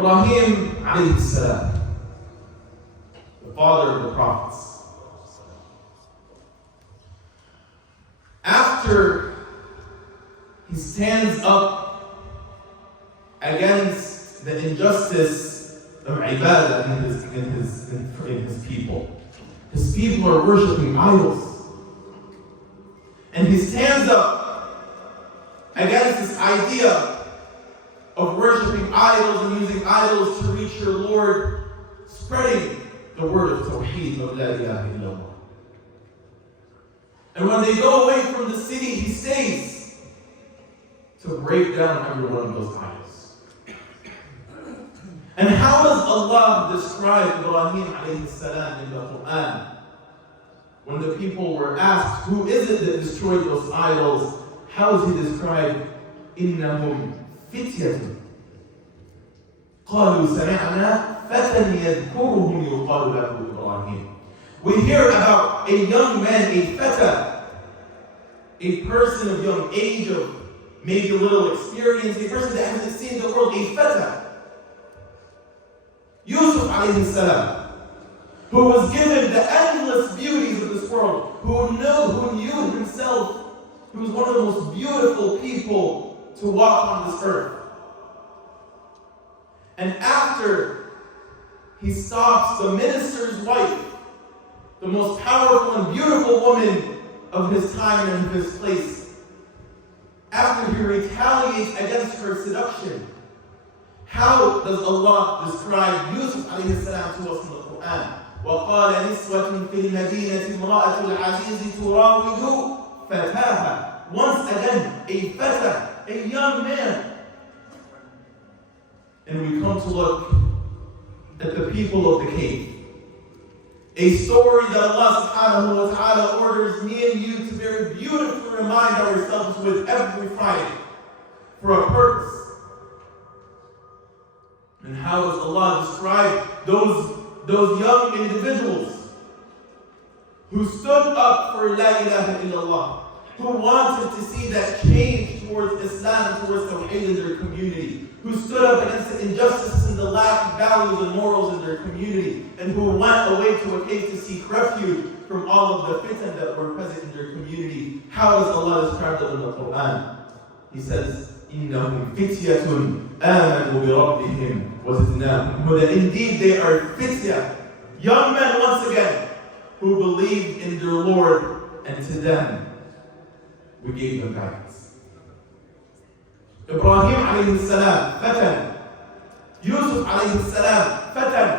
Ibrahim alayhi salam, the father of the prophets, after he stands up against the injustice of ibadah in his people. His people are worshiping idols. And he stands up against this idea of worshiping idols and using idols to reach your Lord, spreading the word of Tawheed of La ilaha illallah. And when they go away from the city, he stays to break down every one of those idols. And how does Allah describe Ibrahim alayhi salam in the Quran? When the people were asked, who is it that destroyed those idols? How is he described? إِنَّهُمْ فِتْيَةٌ قَالُوا سَمِعْنَا فَتًى يَذْكُرُهُمْ يُقَالُ لَهُ إِبْرَاهِيمُ. We hear about a young man, a feta, a person of young age, of maybe a little experience, a person that hasn't seen the world, a feta. Yusuf alayhi salam, who was given the endless beauties of this world, who knew himself, who was one of the most beautiful people to walk on this earth. And after he stops the minister's wife, the most powerful and beautiful woman of his time and his place, after he retaliates against her seduction, how does Allah describe Yusuf alayhi salam to us in the Quran? وَقَالَ نِسْوَةٌ فِي الْمَدِينَةِ امْرَأَةُ الْعَزِيزِ تُرَاوِدُ فَتَاهَا. Once again, a feta, a young man. And we come to look at the people of the cave. A story that Allah subhanahu wa ta'ala orders me and you to very beautifully remind ourselves with every Friday for a purpose. And how does Allah describe those young individuals who stood up for La ilaha illallah, who wanted to see that change towards Islam, towards Tawheed in their community, who stood up against the injustices and the lack of values and morals in their community, and who went away to a cave to seek refuge from all of the fitan that were present in their community. How does Allah describe them in the Quran? He says, إِنَّهُمْ فِتْيَةٌ آمَنُوا بِرَبِّهِمْ وَزِدْنَاهُمْ هُدًى. Indeed, they are fitya, young men once again, who believed in their Lord, and to them we gave them guidance. Ibrahim alayhi salam, fatan. Yusuf alayhi salam, fatan.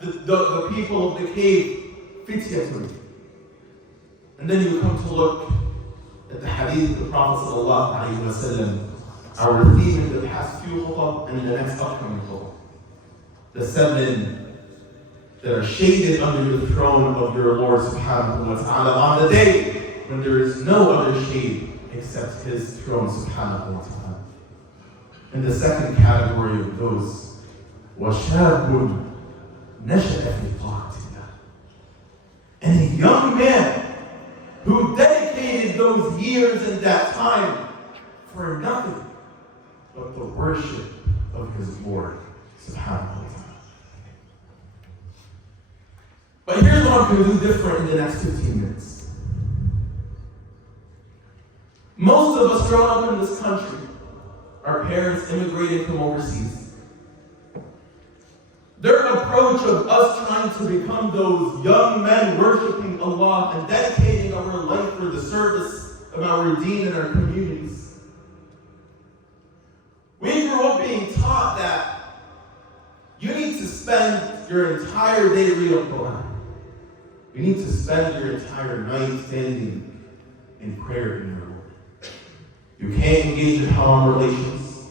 The people of the cave, fityatun. And then you come to look at the hadith of the Prophet sallallahu alayhi wa sallam, our theme in the past few khutbah and in the next upcoming khutbah. The 7 that are shaded under the throne of your Lord subhanahu wa ta'ala on the day when there is no other shade except his throne subhanahu wa ta'ala. And the second category of those, وَشَابٌ نَشَأَ فِي طَاعَةِ اللَّهِ. And a young man who dedicated those years and that time for nothing but the worship of his Lord subhanahu wa ta'ala. But here's what I'm going to do different in the next 15 minutes. Most of us growing up in this country, our parents immigrated from overseas. Their approach of us trying to become those young men worshiping Allah and dedicating our life for the service of our deen and our communities. We grew up being taught that you need to spend your entire day reading Quran. You need to spend your entire night standing in prayer in your Lord. You can't engage in haram relations,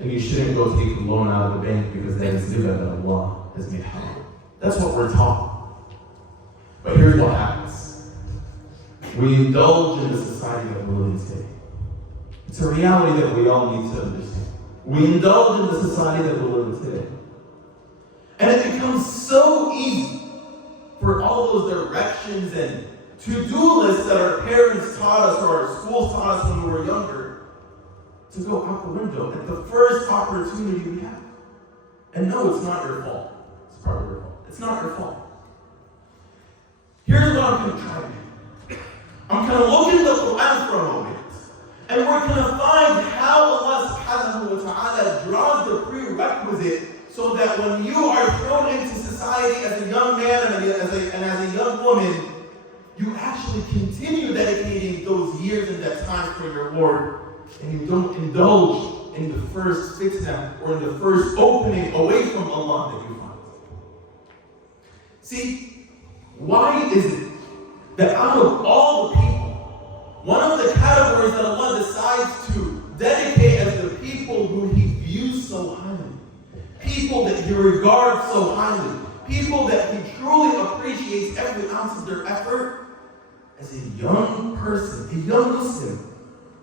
and you shouldn't go take a loan out of the bank because that is riba that Allah has made haram. That's what we're taught. But here's what happens. We indulge in the society that we live in today. It's a reality that we all need to understand. We indulge in the society that we live in today. And it becomes so easy for all those directions and to-do lists that our parents taught us or our schools taught us when we were younger to go out the window at the first opportunity we have. And no, it's not your fault. It's probably your fault. It's not your fault. Here's what I'm going to try to do. I'm going to look into the Quran for a moment. And we're going to find how Allah subhanahu wa ta'ala draws the prerequisite so that when you are thrown into society as a young man and as a young woman, you actually continue dedicating those years and that time for your Lord, and you don't indulge in the first fitna or in the first opening away from Allah that you find. See, why is it that out of all the people, one of the categories that Allah decides to dedicate as the people who He views so highly, people that He regards so highly, people that He truly appreciates every ounce of their effort, as a young person, a young Muslim,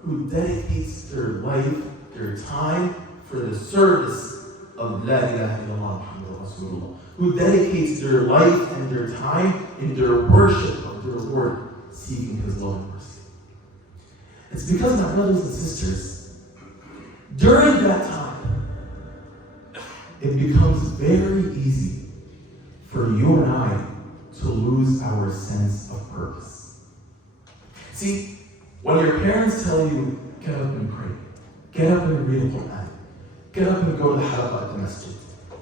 who dedicates their life, their time for the service of La ilaha illallah Muhammadur Rasulullah, who dedicates their life and their time in their worship of their Lord, seeking His love and mercy. It's because, my brothers and sisters, during that time, it becomes very easy for you and I to lose our sense of purpose. See, when your parents tell you, get up and pray, get up and read the Quran, get up and go to the halaqah at the masjid,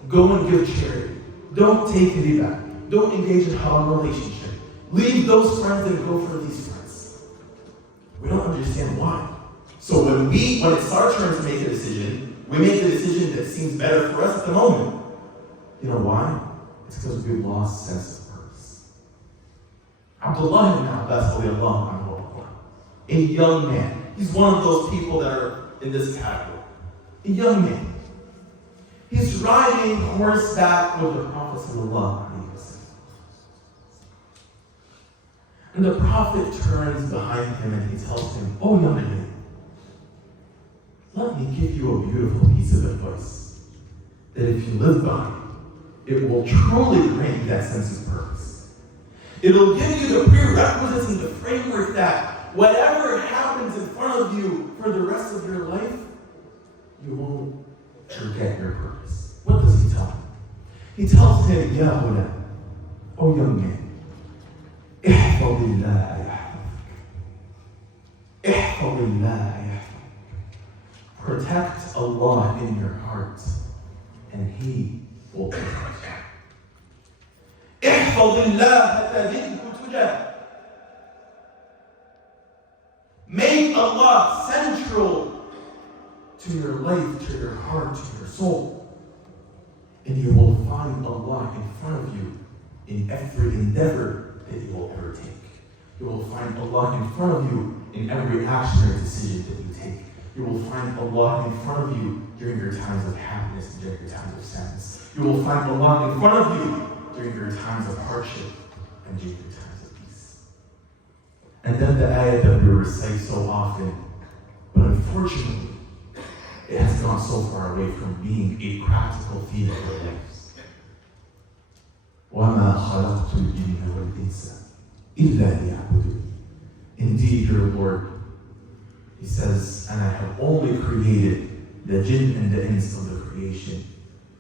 go and give charity, don't take riba, don't engage in haram relationship, leave those friends and go for these friends. We don't understand why. So when it's our turn to make a decision, we make the decision that seems better for us at the moment. You know why? It's because we've lost sense of purpose. Abdullah ibn Abbas, a young man. He's one of those people that are in this category. A young man. He's riding horseback with the Prophet ﷺ. And the Prophet turns behind him and he tells him, "Oh young man, let me give you a beautiful piece of advice that if you live by it will truly grant you that sense of purpose. It'll give you the prerequisites and the framework that whatever happens in front of you for the rest of your life, you won't forget your purpose." What does he tell him? He tells him, "Ya hula, oh young man, ihfadillah yahfaduk. Ihfadillah yahfaduk. Protect Allah in your heart, and He will protect you. Ihfadillah tajidhu tujah. Make Allah central to your life, to your heart, to your soul. And you will find Allah in front of you in every endeavor that you will ever take. You will find Allah in front of you in every action or decision that you take. You will find Allah in front of you during your times of happiness and during your times of sadness. You will find Allah in front of you during your times of hardship and during your times of peace." And then the ayah that we recite so often, but unfortunately, it has gone so far away from being a practical theme of our lives. وَمَا خَلَقْتُ الْجِنَّ وَالْإِنسَ إِلَّا لِيَعْبُدُونِ. Indeed, your Lord, He says, and I have only created the jinn and the ins of the creation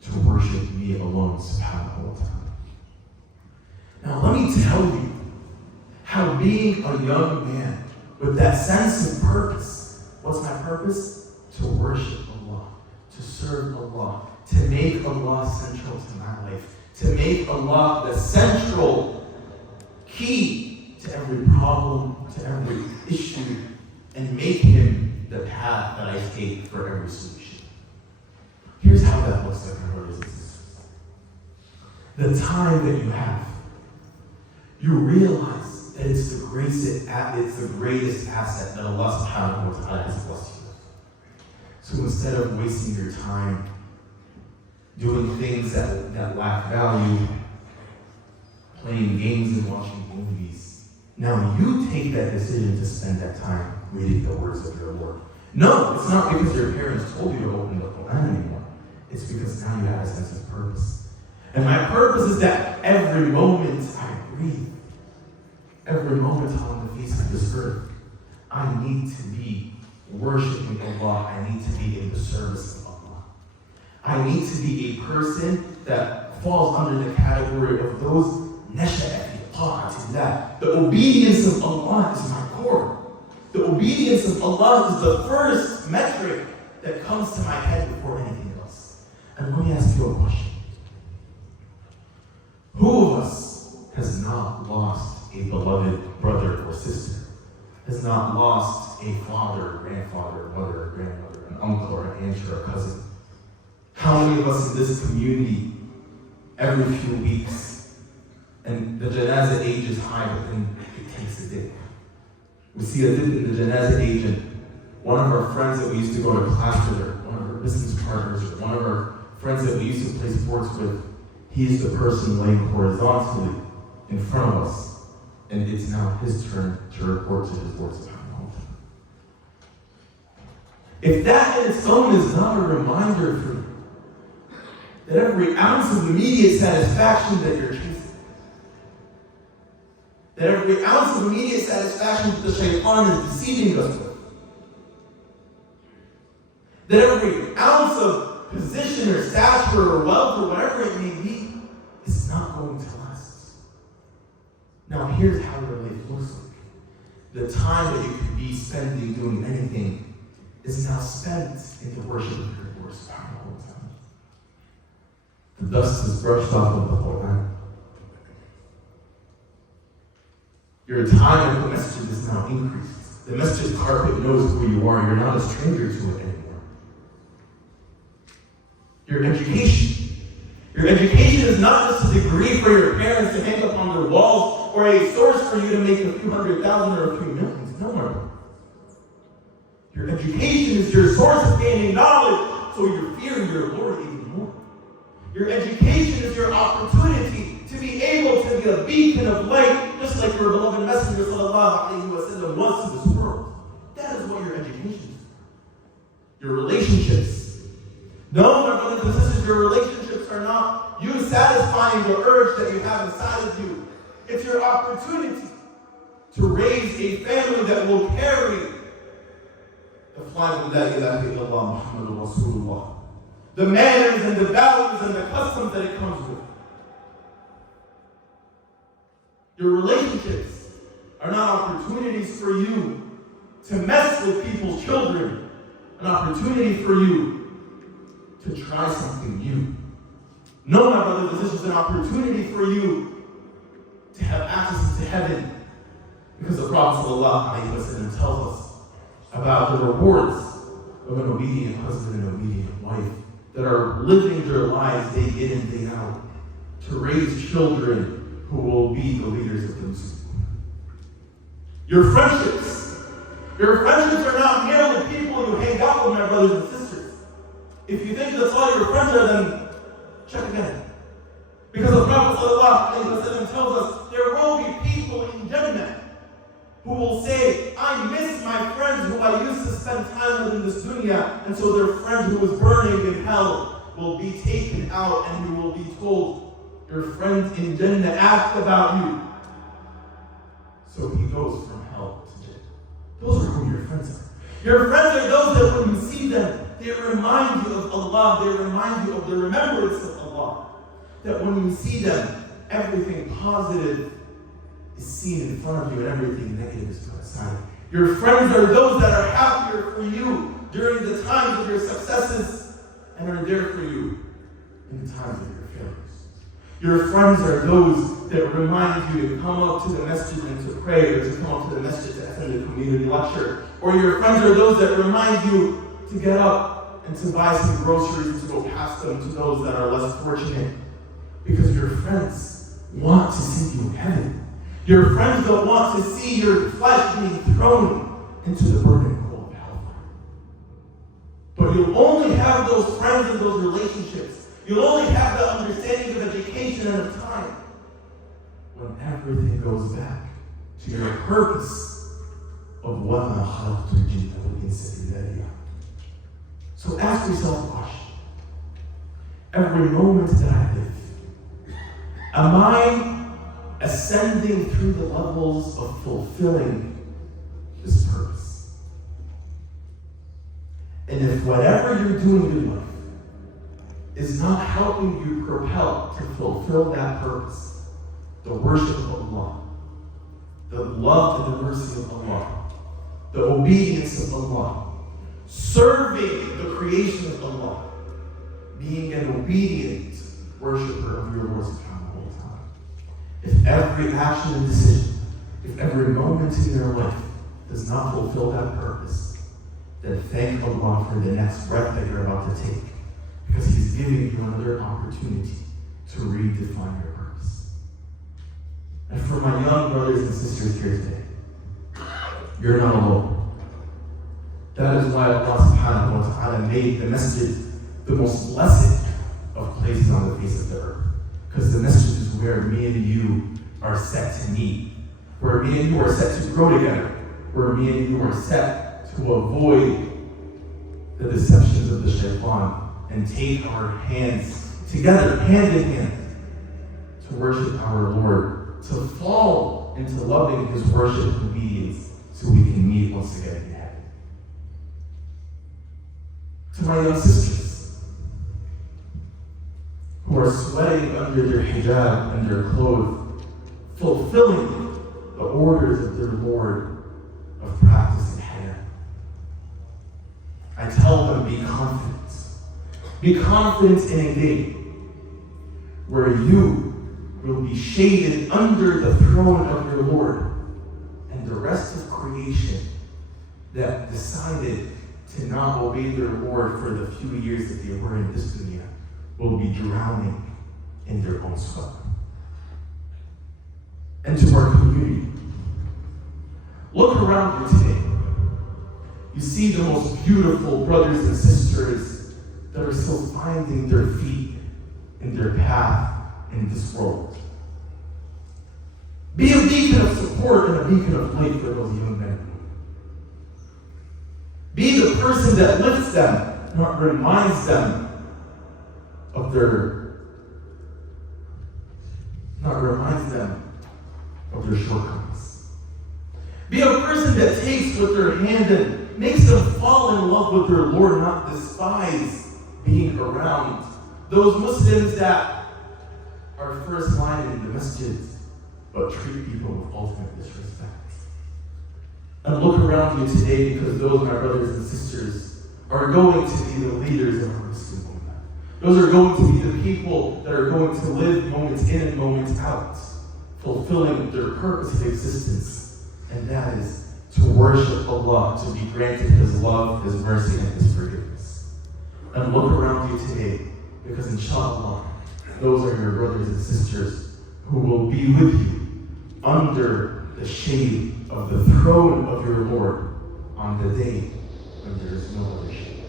to worship me alone, subhanahu wa ta'ala. Now let me tell you how being a young man with that sense of purpose, what's my purpose? To worship Allah, to serve Allah, to make Allah central to my life, to make Allah the central key to every problem, to every issue, and make Him the path that I take for every solution. Here's how that looks like, my brothers and sisters. The time that you have, you realize that it's the greatest asset that Allah subhanahu wa ta'ala has blessed you with. So instead of wasting your time doing things that lack value, playing games and watching movies, now you take that decision to spend that time reading the words of your Lord. No, it's not because your parents told you to open the Quran anymore. It's because now you have a sense of purpose. And my purpose is that every moment I breathe, every moment on the face of this earth, I need to be worshiping Allah. I need to be in the service of Allah. I need to be a person that falls under the category of those nasha'at fi ta'atillah. The obedience of Allah is my core. The obedience of Allah is the first metric that comes to my head before anything else. And let me ask you a question. Who of us has not lost a beloved brother or sister? Has not lost a father, grandfather, mother, grandmother, an uncle, or an aunt, or a cousin? How many of us in this community, every few weeks, and the janazah age is high, but then it takes a dip. We see a dip in the janazah age, and one of our friends that we used to go to class with, or one of our business partners, or one of our friends that we used to play sports with, he's the person laying horizontally in front of us, and it's now his turn to report to his Lord subhanahu wa ta'ala. If that in its own is not a reminder for you, that every ounce of immediate satisfaction that you're chasing, that every ounce of immediate satisfaction that the shaitan is deceiving us with, that every ounce of position or stature or wealth or whatever it may be is not going to last. Now here's how your life looks like. The time that you could be spending doing anything is now spent in the worship of your Lord subhanahu wa ta'ala. The dust is brushed off of the Quran. Your time at the masjid is now increased. The masjid carpet knows who you are. You're not a stranger to it anymore. Your education. Your education is not just a degree for your parents to hang up on their walls or a source for you to make a few 100,000 or a few millions. No, no. Your education is your source of gaining knowledge, so you're fearing your Lord even more. Your education is your opportunity to be able to be a beacon of light, just like your beloved Messenger sallallahu alaihi wasallam was to this world. That is what your education is for. Your relationships. No, my brothers and sisters, your relationships are not you satisfying the urge that you have inside of you. It's your opportunity to raise a family that will carry the flag of La ilaha illallah Muhammadur Rasulullah. The manners and the values and the customs that it comes with. Your relationships are not opportunities for you to mess with people's children. An opportunity for you to try something new. No, my brothers and sisters, an opportunity for you to have access to heaven. Because the Prophet ﷺ tells us about the rewards of an obedient husband and obedient wife that are living their lives day in and day out to raise children who will be the leaders of the Muslims. Your friendships are not merely people you hang out with, my brothers and sisters. If you think that's all your friends are, then check again. Because the Prophet ﷺ tells us there will be people in Jannah who will say, I miss my friends who I used to spend time with in this dunya, and so their friend who was burning in hell will be taken out and you will be told, your friend in Jannah asked about you. So he goes from hell to Jannah. Those are who your friends are. Your friends are those that when you see them, they remind you of Allah, they remind you of the remembrance of Allah. That when you see them, everything positive is seen in front of you and everything negative is put aside. Your friends are those that are happier for you during the times of your successes and are there for you in the times of your failures. Your friends are those that remind you to come up to the masjid and to pray, or to come up to the masjid to attend a community lecture. Or your friends are those that remind you to get up and to buy some groceries and to go pass them to those that are less fortunate. Because your friends want to see you in heaven. Your friends don't want to see your flesh being thrown into the burning coal of hellfire. But you'll only have those friends and those relationships. You'll only have the understanding of education and of time when everything goes back to your purpose of وَمَا خَلَقْتُ الْجِنَّ وَالْإِنسَ إِلَّا لِيَعْبُدُونِ. So ask yourself a question. Every moment that I live, am I ascending through the levels of fulfilling this purpose? And if whatever you're doing in life is not helping you propel to fulfill that purpose, the worship of Allah, the love and the mercy of Allah, the obedience of Allah, serving the creation of Allah, being an obedient worshiper of your Lord subhanahu wa ta'ala. If every action and decision, if every moment in your life does not fulfill that purpose, then thank Allah for the next breath that you're about to take, because He's giving you another opportunity to redefine your purpose. And for my young brothers and sisters here today, you're not alone. That is why Allah subhanahu wa ta'ala made the masjid the most blessed of places on the face of the earth. Because the masjid is where me and you are set to meet, where me and you are set to grow together, where me and you are set to avoid the deceptions of the shaitan and take our hands together, hand in hand, to worship our Lord, to fall into loving His worship and obedience so we can meet once again in heaven. To my young sisters who are sweating under their hijab and their clothes, fulfilling the orders of their Lord of practicing haya, I tell them, be confident. Be confident in a day where you will be shaded under the throne of your Lord, and the rest of creation that decided to not obey their Lord for the few years that they were in this dunya will be drowning in their own sweat. And to our community, look around you today. You see the most beautiful brothers and sisters that are still finding their feet in their path in this world. Be a beacon of support and a beacon of light for those young men. Be the person that lifts them, not reminds them of their shortcomings. Be a person that takes with their hand and makes them fall in love with their Lord, not despise being around those Muslims that are first line in the masjid, but treat people with ultimate disrespect. And look around you today, because those, my brothers and sisters, are going to be the leaders of our Muslim Ummah. Those are going to be the people that are going to live moments in and moments out, fulfilling their purpose of existence, and that is to worship Allah, to be granted His love, His mercy, and His forgiveness. And look around you today, because inshallah, those are your brothers and sisters who will be with you under the shade of the throne of your Lord on the day when there is no other shade.